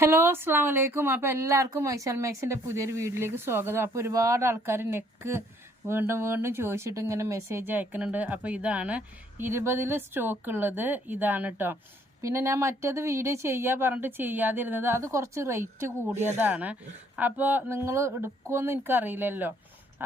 Hello അസ്സാം വലൈക്കും അപ്പോൾ എല്ലാവർക്കും മൈശാൽ മാക്സിന്റെ പുതിയൊരു വീട്ടിലേക്ക് സ്വാഗതം. അപ്പോൾ ഒരുപാട് ആൾക്കാർ നെക്ക് വീണ്ടും വീണ്ടും ചോദിച്ചിട്ട് ഇങ്ങനെ മെസ്സേജ് അയക്കുന്നുണ്ട്. അപ്പോൾ ഇതാണ് ഇരുപതിൽ സ്റ്റോക്ക് ഉള്ളത്. ഇതാണ് കേട്ടോ പിന്നെ ഞാൻ മറ്റേത് വീഡിയോ ചെയ്യാ പറഞ്ഞിട്ട് ചെയ്യാതിരുന്നത്. അത് കുറച്ച് റേറ്റ് കൂടിയതാണ്. അപ്പോൾ നിങ്ങൾ എടുക്കുമെന്ന് എനിക്കറിയില്ലല്ലോ.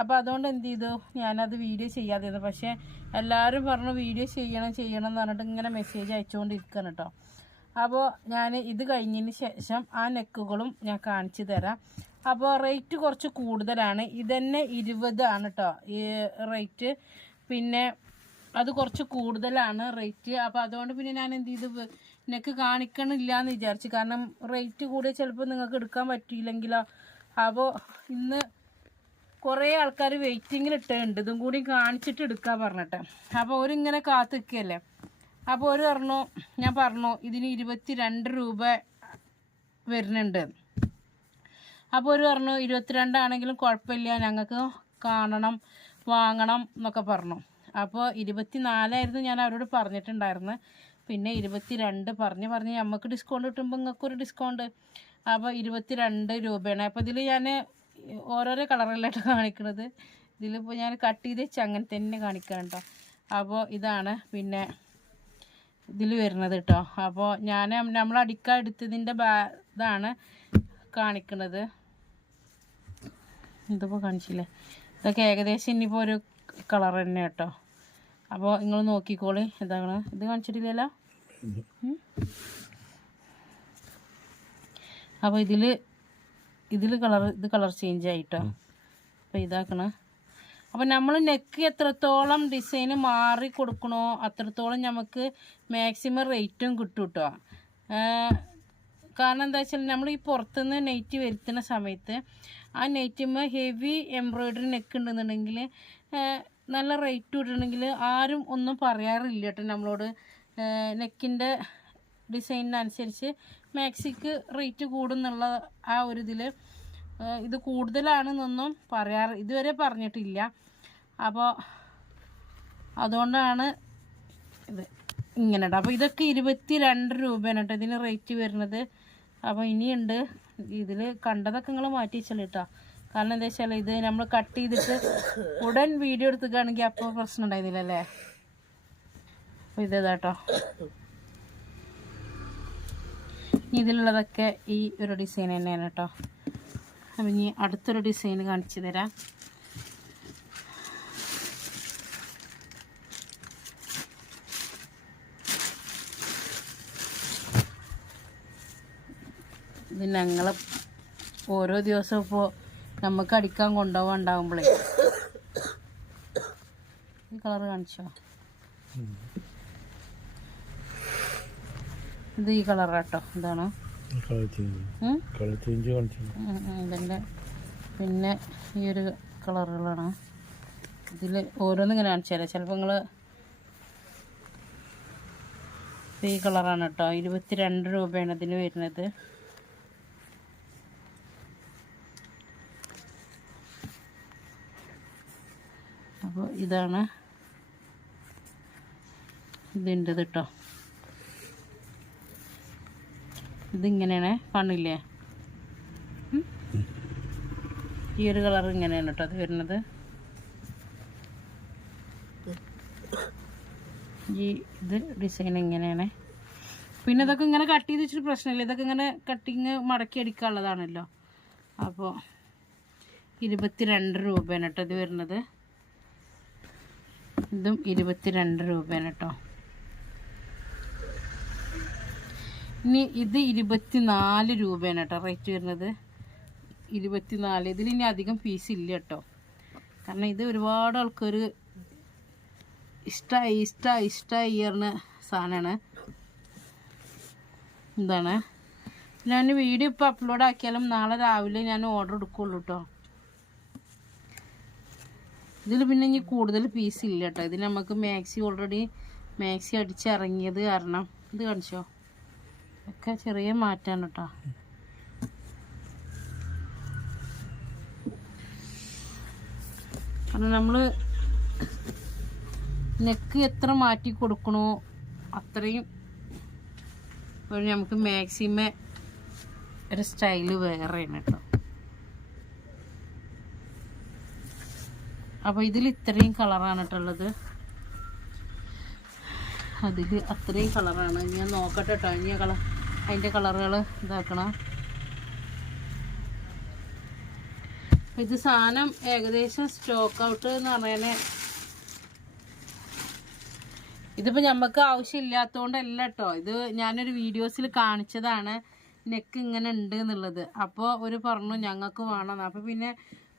അപ്പോൾ അതുകൊണ്ട് എന്ത് ചെയ്തു? ഞാനത് വീഡിയോ ചെയ്യാതിരുന്നു. പക്ഷേ എല്ലാവരും പറഞ്ഞു വീഡിയോ ചെയ്യണം ചെയ്യണം എന്ന് പറഞ്ഞിട്ട് ഇങ്ങനെ മെസ്സേജ് അയച്ചുകൊണ്ടിരിക്കണം കേട്ടോ അപ്പോൾ ഞാൻ ഇത് കഴിഞ്ഞതിന് ശേഷം ആ നെക്കുകളും ഞാൻ കാണിച്ചു തരാം. അപ്പോൾ റേറ്റ് കുറച്ച് കൂടുതലാണ്. ഇതന്നെ ആണ് കേട്ടോ ഈ റേറ്റ്. പിന്നെ അത് കുറച്ച് കൂടുതലാണ് റേറ്റ്. അപ്പോൾ അതുകൊണ്ട് പിന്നെ ഞാൻ എന്ത് ചെയ്തു? നെക്ക് കാണിക്കണില്ല എന്ന് വിചാരിച്ചു. കാരണം റേറ്റ് കൂടിയ ചിലപ്പോൾ നിങ്ങൾക്ക് എടുക്കാൻ പറ്റിയില്ലെങ്കിലോ. അപ്പോൾ ഇന്ന് കുറേ ആൾക്കാർ വെയിറ്റിങ്ങിൽ ഇട്ടുണ്ട് ഇതും കൂടി കാണിച്ചിട്ട് എടുക്കാൻ പറഞ്ഞിട്ട്. അപ്പോൾ അവരിങ്ങനെ കാത്തു നിൽക്കുകയല്ലേ അപ്പോൾ ഒരു പറഞ്ഞു ഞാൻ പറഞ്ഞു ഇതിന് ഇരുപത്തി രണ്ട് രൂപ വരുന്നുണ്ട്. അപ്പോൾ ഒരു പറഞ്ഞു ഇരുപത്തിരണ്ടാണെങ്കിലും കുഴപ്പമില്ല ഞങ്ങൾക്ക് കാണണം വാങ്ങണം എന്നൊക്കെ പറഞ്ഞു. അപ്പോൾ ഇരുപത്തി നാലായിരുന്നു ഞാൻ അവരോട് പറഞ്ഞിട്ടുണ്ടായിരുന്നു പിന്നെ ഇരുപത്തി രണ്ട് പറഞ്ഞ് പറഞ്ഞ് നമുക്ക് ഡിസ്കൗണ്ട് കിട്ടുമ്പോൾ നിങ്ങൾക്കൊരു ഡിസ്കൗണ്ട് അപ്പോൾ ഇരുപത്തി രണ്ട് രൂപയാണ്. അപ്പോൾ ഇതിൽ ഞാൻ ഓരോരോ കളറിലായിട്ട് കാണിക്കുന്നത് ഇതിലിപ്പോൾ ഞാൻ കട്ട് ചെയ്ത് വെച്ച് അങ്ങനെ തന്നെ കാണിക്കാം കേട്ടോ അപ്പോൾ ഇതാണ് പിന്നെ ഇതിൽ വരുന്നത് കേട്ടോ അപ്പോൾ ഞാൻ നമ്മൾ അടിക്കാൻ എടുത്തതിന്റെ ബാ ഇതാണ് കാണിക്കുന്നത് ഇതിപ്പോൾ കാണിച്ചില്ലേ? ഇതൊക്കെ ഏകദേശം ഇനിയിപ്പോൾ ഒരു കളർ തന്നെ കേട്ടോ അപ്പോൾ നിങ്ങൾ നോക്കിക്കോളി. എന്താണ് ഇത് കാണിച്ചിട്ടില്ലല്ലോ. അപ്പോൾ ഇതിൽ ഇതിൽ കളർ ഇത് കളർ ചേഞ്ച് ആയിട്ടോ അപ്പോൾ ഇതാക്കണ അപ്പോൾ നമ്മൾ നെക്ക് എത്രത്തോളം ഡിസൈന് മാറി കൊടുക്കണോ അത്രത്തോളം നമുക്ക് മാക്സിമം റേറ്റും കിട്ടും കേട്ടോ കാരണം എന്താ വെച്ചാൽ നമ്മൾ ഈ പുറത്തുനിന്ന് നെയ്റ്റ് വരുത്തുന്ന സമയത്ത് ആ നെയ്റ്റുമ്പോൾ ഹെവി എംബ്രോയിഡറി നെക്ക് ഉണ്ടെന്നുണ്ടെങ്കിൽ നല്ല റേറ്റ് ഇടണമെങ്കിൽ ആരും ഒന്നും പറയാറില്ല കേട്ടോ നമ്മളോട്. നെക്കിന്റെ ഡിസൈനിനനുസരിച്ച് മാക്സിക്ക് റേറ്റ് കൂടുന്നുള്ള ആ ഒരു ഇതിൽ ഇത് കൂടുതലാണെന്നൊന്നും പറയാറ് ഇതുവരെ പറഞ്ഞിട്ടില്ല. അപ്പോൾ അതുകൊണ്ടാണ് ഇത് ഇങ്ങനെ അപ്പോൾ ഇതൊക്കെ ഇരുപത്തി രണ്ട് രൂപയാണ് കേട്ടോ ഇതിന് റേറ്റ് വരുന്നത്. അപ്പോൾ ഇനിയുണ്ട്. ഇതിൽ കണ്ടതൊക്കെ നിങ്ങൾ മാറ്റി വെച്ചല്ലോ കേട്ടോ. കാരണം എന്താ വെച്ചാൽ ഇത് നമ്മൾ കട്ട് ചെയ്തിട്ട് ഉടൻ വീഡിയോ എടുത്തുകയാണെങ്കിൽ അപ്പോൾ പ്രശ്നം ഉണ്ടായിരുന്നില്ലല്ലേ? അപ്പോൾ ഇതേതാട്ടോ ഇതിലുള്ളതൊക്കെ ഈ ഒരു ഡിസൈൻ തന്നെയാണ് കേട്ടോ. അപ്പം ഇനി അടുത്തൊരു ഡിസൈൻ കാണിച്ചു തരാം. ഇത് ഞങ്ങൾ ഓരോ ദിവസം ഇപ്പോൾ നമുക്ക് അടിക്കാൻ കൊണ്ടുപോകാൻ ഉണ്ടാകുമ്പോഴേ ഈ കളർ കാണിച്ചോ? ഇത് ഈ കളറാട്ടോ ഇതാണോ. ഇതിന്റെ പിന്നെ ഈ ഒരു കളറുകളാണ്. ഇതിൽ ഓരോന്നും ഇങ്ങനെ കാണിച്ചു തരാം. ചിലപ്പോൾ നിങ്ങൾ ഈ കളറാണ് കേട്ടോ ഇരുപത്തി രണ്ട് രൂപയാണ് ഇതിന് വരുന്നത്. അപ്പോൾ ഇതാണ് ഇതിന്റെത് കേട്ടോ ഇതിങ്ങനെയാണ്. കാണില്ലേ? ഈ ഒരു കളർ ഇങ്ങനെയാണ് കേട്ടോ അത് വരുന്നത്. ഈ ഇത് ഡിസൈൻ ഇങ്ങനെയാണ്. പിന്നെ ഇതൊക്കെ ഇങ്ങനെ കട്ട് ചെയ്ത് വെച്ചിട്ട് പ്രശ്നമില്ല. ഇതൊക്കെ ഇങ്ങനെ കട്ടിങ് മടക്കി അടിക്കാനുള്ളതാണല്ലോ. അപ്പോൾ ഇരുപത്തിരണ്ട് രൂപയാണ് കേട്ടോ ഇത് വരുന്നത്. ഇതും ഇരുപത്തിരണ്ട് രൂപയാണ് കേട്ടോ. ഇനി ഇത് ഇരുപത്തിനാല് രൂപയാണ് കേട്ടോ റേറ്റ് വരുന്നത്. ഇരുപത്തിനാല്. ഇതിൽ ഇനി അധികം പീസ് ഇല്ല കേട്ടോ. കാരണം ഇത് ഒരുപാട് ആൾക്കാർ ഇഷ്ടമായി ഇഷ്ടമായി ഇഷ്ടമായി പറഞ്ഞ സാധനമാണ്. എന്താണ്? ഞാൻ വീഡിയോ ഇപ്പോൾ അപ്ലോഡ് ആക്കിയാലും നാളെ രാവിലെ ഞാൻ ഓർഡർ എടുക്കുള്ളൂ കേട്ടോ. ഇതിൽ പിന്നെ ഇനി കൂടുതൽ പീസ് ഇല്ല കേട്ടോ. ഇതിൽ നമുക്ക് മാക്സി ഓൾറെഡി മാക്സി അടിച്ചിറങ്ങിയത് കാരണം. ഇത് കാണിച്ചോ? ഒക്കെ ചെറിയ മാറ്റാണ് കേട്ടോ കാരണം നമ്മൾ നെക്ക് എത്ര മാറ്റി കൊടുക്കണോ അത്രയും ഒരു നമുക്ക് മാക്സിമം ഒരു സ്റ്റൈൽ വേറെയാണ് കേട്ടോ അപ്പോൾ ഇതിൽ ഇത്രയും കളറാണ് കേട്ടോ ഉള്ളത്. അതിൽ അത്രയും കളറാണ്. ഞാൻ നോക്കട്ടെ കേട്ടോ കളർ അതിന്റെ കളറുകൾ ഇതാക്കണം. ഇത് സാധനം ഏകദേശം സ്റ്റോക്ക് ഔട്ട് എന്ന് പറഞ്ഞാൽ ഇതിപ്പോൾ നമുക്ക് ആവശ്യമില്ലാത്തതുകൊണ്ടല്ല കേട്ടോ ഇത് ഞാനൊരു വീഡിയോസിൽ കാണിച്ചതാണ്. നെക്ക് ഇങ്ങനെ ഉണ്ട് എന്നുള്ളത്. അപ്പോൾ ഒരു പറഞ്ഞു ഞങ്ങൾക്ക് വേണം. അപ്പോൾ പിന്നെ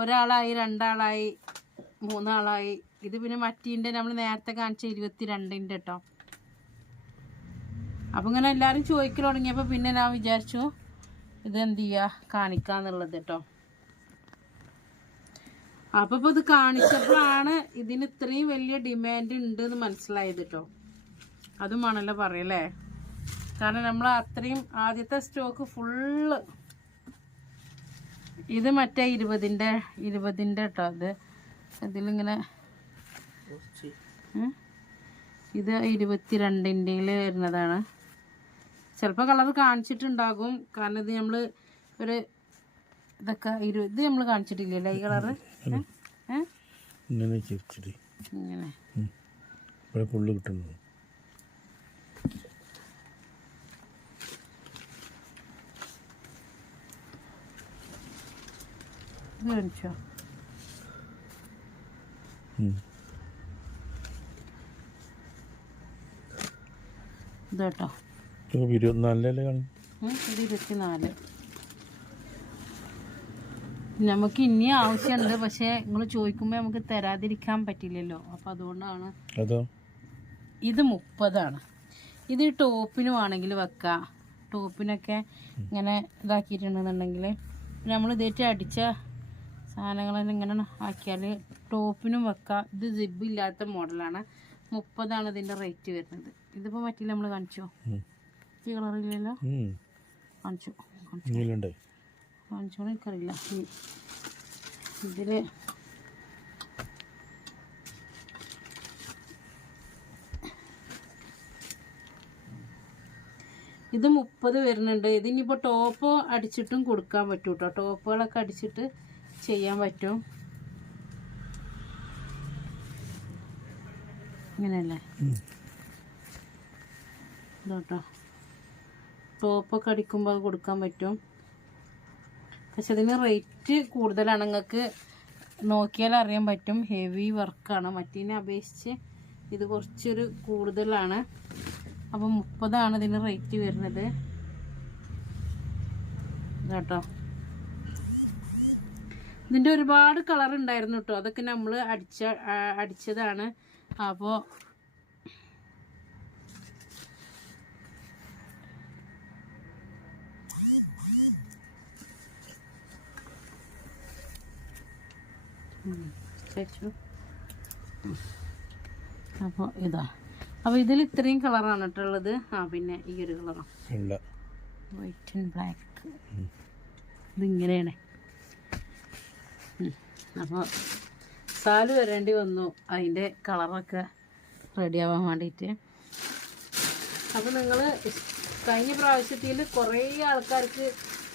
ഒരാളായി രണ്ടാളായി മൂന്നാളായി. ഇത് പിന്നെ മറ്റീന്റെ നമ്മൾ നേരത്തെ കാണിച്ച ഇരുപത്തി രണ്ടിന്റെ കേട്ടോ അപ്പം ഇങ്ങനെ എല്ലാവരും ചോദിക്കൽ തുടങ്ങിയപ്പോൾ പിന്നെ ഞാൻ വിചാരിച്ചു ഇതെന്ത് ചെയ്യുക കാണിക്കാന്നുള്ളത് കേട്ടോ അപ്പം ഇപ്പൊ ഇത് കാണിച്ചപ്പോഴാണ് ഇതിന് ഇത്രയും വലിയ ഡിമാൻഡ് ഉണ്ട് എന്ന് മനസ്സിലായത് കേട്ടോ അതും ആണല്ലോ പറയല്ലേ കാരണം നമ്മൾ അത്രയും ആദ്യത്തെ സ്റ്റോക്ക് ഫുള്ള് ഇത് മറ്റേ ഇരുപതിന്റെ ഇരുപതിന്റെ കേട്ടോ അത് ഇതിലിങ്ങനെ. ഇത് ഇരുപത്തിരണ്ടിന്റെ വരുന്നതാണ്. ചിലപ്പോൾ കളർ കാണിച്ചിട്ടുണ്ടാകും. കാരണം ഇത് നമ്മൾ ഒരു ഇതൊക്കെ ഇരു ഇത് നമ്മൾ കാണിച്ചിട്ടില്ലല്ലോ ഈ കളറ്? ഇങ്ങനെ ചിരിച്ചിട്ട് ഇങ്ങനെ. ഇവിടെ പുള്ളി കിട്ടുന്നു ഇത് കാണിച്ചോ? ഉം. ഇരുപത്തിനാലിലല്ലേ കാണും. ഇത് ഇരുപത്തിനാല്. നമുക്ക് ഇനി ആവശ്യമുണ്ട് പക്ഷേ നിങ്ങൾ ചോദിക്കുമ്പോൾ നമുക്ക് തരാതിരിക്കാൻ പറ്റില്ലല്ലോ. അപ്പം അതുകൊണ്ടാണ് അതോ? ഇത് മുപ്പതാണ്. ഇത് ടോപ്പിനും ആണെങ്കിൽ വെക്കാം. ടോപ്പിനൊക്കെ ഇങ്ങനെ ഇതാക്കിയിട്ടുണ്ടെന്നുണ്ടെങ്കിൽ നമ്മൾ ഇതേറ്റ് അടിച്ച സാധനങ്ങളെല്ലാം ഇങ്ങനെ ആക്കിയാൽ ടോപ്പിനും വെക്കാം. ഇത് സിബ് ഇല്ലാത്ത മോഡലാണ്. മുപ്പതാണ് ഇതിന്റെ റേറ്റ് വരുന്നത്. ഇതിപ്പോൾ പറ്റില്ല നമ്മൾ കാണിച്ചോ. ഈ കളറില്ലല്ലോ ഇല്ലല്ലോ കാണിച്ചു. കാണിച്ചോളൂ എനിക്കറിയില്ല. ഇതിൽ ഇത് മുപ്പത് വരുന്നുണ്ട്. ഇതിനിപ്പോൾ ടോപ്പ് അടിച്ചിട്ടും കൊടുക്കാൻ പറ്റും കേട്ടോ ടോപ്പുകളൊക്കെ അടിച്ചിട്ട് ചെയ്യാൻ പറ്റും. ഇങ്ങനെയല്ലേ. ഇതോട്ടോ. ടോപ്പൊക്കെ അടിക്കുമ്പോൾ അത് കൊടുക്കാൻ പറ്റും. പക്ഷെ അതിന് റേറ്റ് കൂടുതലാണ്. നിങ്ങൾക്ക് നോക്കിയാൽ അറിയാൻ പറ്റും. ഹെവി വർക്കാണ് മറ്റേനെ അപേക്ഷിച്ച് ഇത് കുറച്ചൊരു കൂടുതലാണ്. അപ്പം മുപ്പതാണ് ഇതിന് റേറ്റ് വരുന്നത്. കേട്ടോ ഇതിന്റെ ഒരുപാട് കളർ ഉണ്ടായിരുന്നു കേട്ടോ അതൊക്കെ നമ്മൾ അടിച്ച അടിച്ചതാണ്. അപ്പോൾ ചേച്ചു അപ്പോൾ ഇതാ. അപ്പോൾ ഇതിൽ ഇത്രയും കളറാണ് കേട്ടുള്ളത് ആ പിന്നെ ഈ ഒരു കളറാണ് വൈറ്റ് ആൻഡ് ബ്ലാക്ക് ഇതിങ്ങനെയാണ്. അപ്പോൾ സാൽ വരേണ്ടി വന്നു. അതിന്റെ കളറൊക്കെ റെഡിയാവാൻ ആവാൻ വേണ്ടിയിട്ട് അപ്പോൾ നിങ്ങൾ കഴിഞ്ഞ പ്രാവശ്യത്തിൽ കുറേ ആൾക്കാർക്ക്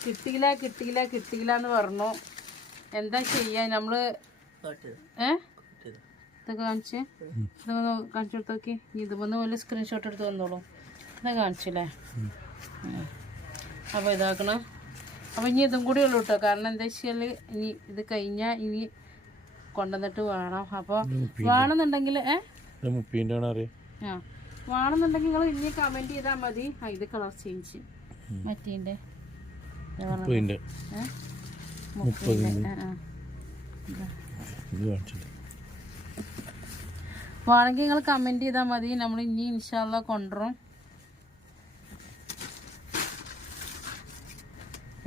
കിട്ടിയില്ല കിട്ടിയില്ല കിട്ടിയില്ല എന്ന് പറഞ്ഞു. എന്താ ചെയ്യുക നമ്മൾ ഇതൊക്കെ കാണിച്ച്. ഇതൊന്ന് കാണിച്ചു കൊടുത്ത് നോക്കി ഇത് വന്ന് പോലെ സ്ക്രീൻഷോട്ട് എടുത്ത് വന്നോളൂ ഇതാ കാണിച്ചില്ലേ? അപ്പോൾ ഇതാക്കണം. അപ്പോൾ ഇനി ഇതും കൂടി ഉള്ളൂ കേട്ടോ കാരണം എന്താ വെച്ചാൽ ഇനി ഇത് കഴിഞ്ഞാൽ ഇനി കൊണ്ടുവന്നിട്ട് വേണം. അപ്പോൾ വേണമെന്നുണ്ടെങ്കിൽ ഏ? ഇത് മുപ്പീന്റെ ആ. വേണമെന്നുണ്ടെങ്കിൽ നിങ്ങൾ ഇനി കമന്റ് ചെയ്താൽ മതി. ആ ഇത് കളർ ചേഞ്ച് മറ്റേന്റെ. മുപ്പതിന്റെ മുപ്പതിന്റെ. ആ വേണമെങ്കിൽ നിങ്ങൾ കമന്റ് ചെയ്താൽ മതി. നമ്മൾ ഇനി ഇൻഷാല്ല കൊണ്ടുവരും.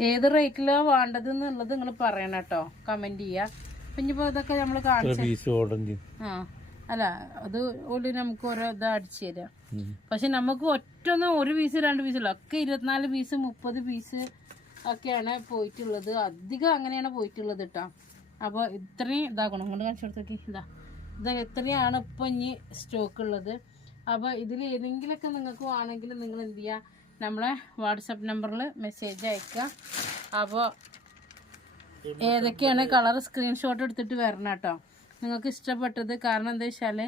ഏത് റേറ്റിലാണ് വേണ്ടത് എന്നുള്ളത് നിങ്ങൾ പറയണം കേട്ടോ. കമന്റ് ചെയ്യുക ഇനിയിപ്പോൾ ഇതൊക്കെ നമ്മൾ കാണിച്ചു ആ. അല്ല അത് ഒരു നമുക്ക് ഓരോ ഇത് അടിച്ചു തരാം. പക്ഷെ നമുക്ക് ഒറ്റൊന്നും ഒരു പീസ് രണ്ട് പീസല്ല ഒക്കെ ഇരുപത്തിനാല് പീസ് മുപ്പത് പീസ് ഒക്കെയാണ് പോയിട്ടുള്ളത്. അധികം അങ്ങനെയാണ് പോയിട്ടുള്ളത് കേട്ടോ. അപ്പോൾ ഇത്രയും ഇതാക്കണം. കൊണ്ട് കാണിച്ചു കൊടുത്തേക്ക്. ഇതാ. ഇത് ഇത്രയാണ് ഇപ്പോൾ ഇനി സ്റ്റോക്ക് ഉള്ളത്. അപ്പോൾ ഇതിൽ ഏതെങ്കിലുമൊക്കെ നിങ്ങൾക്ക് വേണമെങ്കിൽ നിങ്ങൾ എന്ത് ചെയ്യുക നമ്മളെ വാട്സപ്പ് നമ്പറിൽ മെസ്സേജ് അയക്കുക അപ്പോൾ ഏതൊക്കെയാണ് കളർ സ്ക്രീൻഷോട്ട് എടുത്തിട്ട് വരണം കേട്ടോ നിങ്ങൾക്ക് ഇഷ്ടപ്പെട്ടത്. കാരണം എന്താ വെച്ചാൽ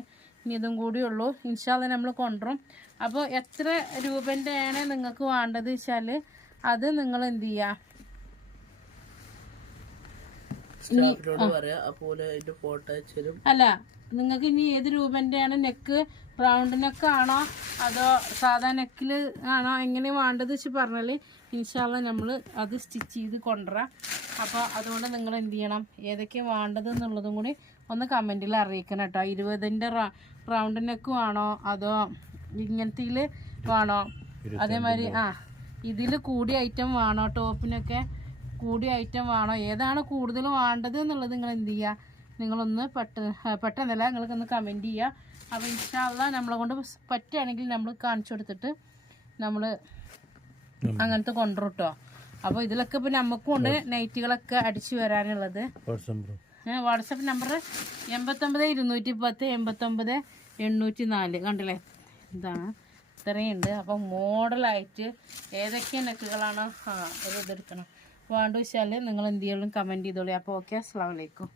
ഇനി ഇതും കൂടി ഉള്ളൂ. ഇൻഷാല്ല നമ്മൾ കൊണ്ടുവരും. അപ്പോൾ എത്ര രൂപന്റെയാണ് നിങ്ങൾക്ക് വേണ്ടത് വെച്ചാൽ അത് നിങ്ങൾ എന്ത് ചെയ്യുക സ്റ്റാഫിനോട് പറയാം അപ്പോൾ അതിന്റെ ഫോട്ടോ അല്ല നിങ്ങൾക്ക് ഇനി ഏത് രൂപന്റെയാണ് ആണ് നെക്ക് റൗണ്ട് നെക്ക് ആണോ? അതോ സാധാ നെക്കിൽ ആണോ? എങ്ങനെ വേണ്ടത് വെച്ച് പറഞ്ഞാൽ ഇൻഷാല്ല നമ്മൾ അത് സ്റ്റിച്ച് ചെയ്ത് കൊണ്ടുവരാം. അപ്പോൾ അതുകൊണ്ട് നിങ്ങൾ എന്ത് ചെയ്യണം? ഏതൊക്കെ വേണ്ടത് എന്നുള്ളതും കൂടി ഒന്ന് കമന്റിൽ അറിയിക്കണം കേട്ടോ. ഇരുപതിന്റെ റൗണ്ട് നെക്ക് വേണോ? അതോ ഇങ്ങനത്തിൽ വേണോ? അതേമാതിരി ആ ഇതിൽ കൂടിയ ഐറ്റം വേണോ? ടോപ്പിനൊക്കെ കൂടിയ ഐറ്റം വേണോ? ഏതാണ് കൂടുതൽ വേണ്ടത് എന്നുള്ളത് നിങ്ങൾ എന്ത് ചെയ്യുക നിങ്ങളൊന്ന് പെട്ട പെട്ടെന്നല്ല നിങ്ങൾക്കൊന്ന് കമന്റ് ചെയ്യുക അപ്പോൾ ഇൻഷാല്ല നമ്മളെ കൊണ്ട് പറ്റുകയാണെങ്കിൽ നമ്മൾ കാണിച്ചു കൊടുത്തിട്ട് നമ്മൾ അങ്ങനത്തെ കൊണ്ടുവരും കേട്ടോ അപ്പോൾ ഇതിലൊക്കെ ഇപ്പോൾ നമുക്കും ഉണ്ട് നൈറ്റുകളൊക്കെ അടിച്ചു വരാനുള്ളത്. വാട്സാപ്പ് വാട്സപ്പ് നമ്പർ എൺപത്തൊമ്പത് ഇരുന്നൂറ്റി പത്ത് എൺപത്തൊമ്പത് എണ്ണൂറ്റി നാല് കണ്ടില്ലേ? ഇതാണ്. ഇത്രയുണ്ട് അപ്പം മോഡലായിട്ട് ഏതൊക്കെ നെക്കുകളാണ്? ആ ഒരു ഇതെടുക്കണം വേണ്ട വെച്ചാൽ നിങ്ങൾ എന്ത് ചെയ്യണം? കമന്റ് ചെയ്തോളൂ. അപ്പോൾ ഓക്കെ അസ്സാം വലൈക്കും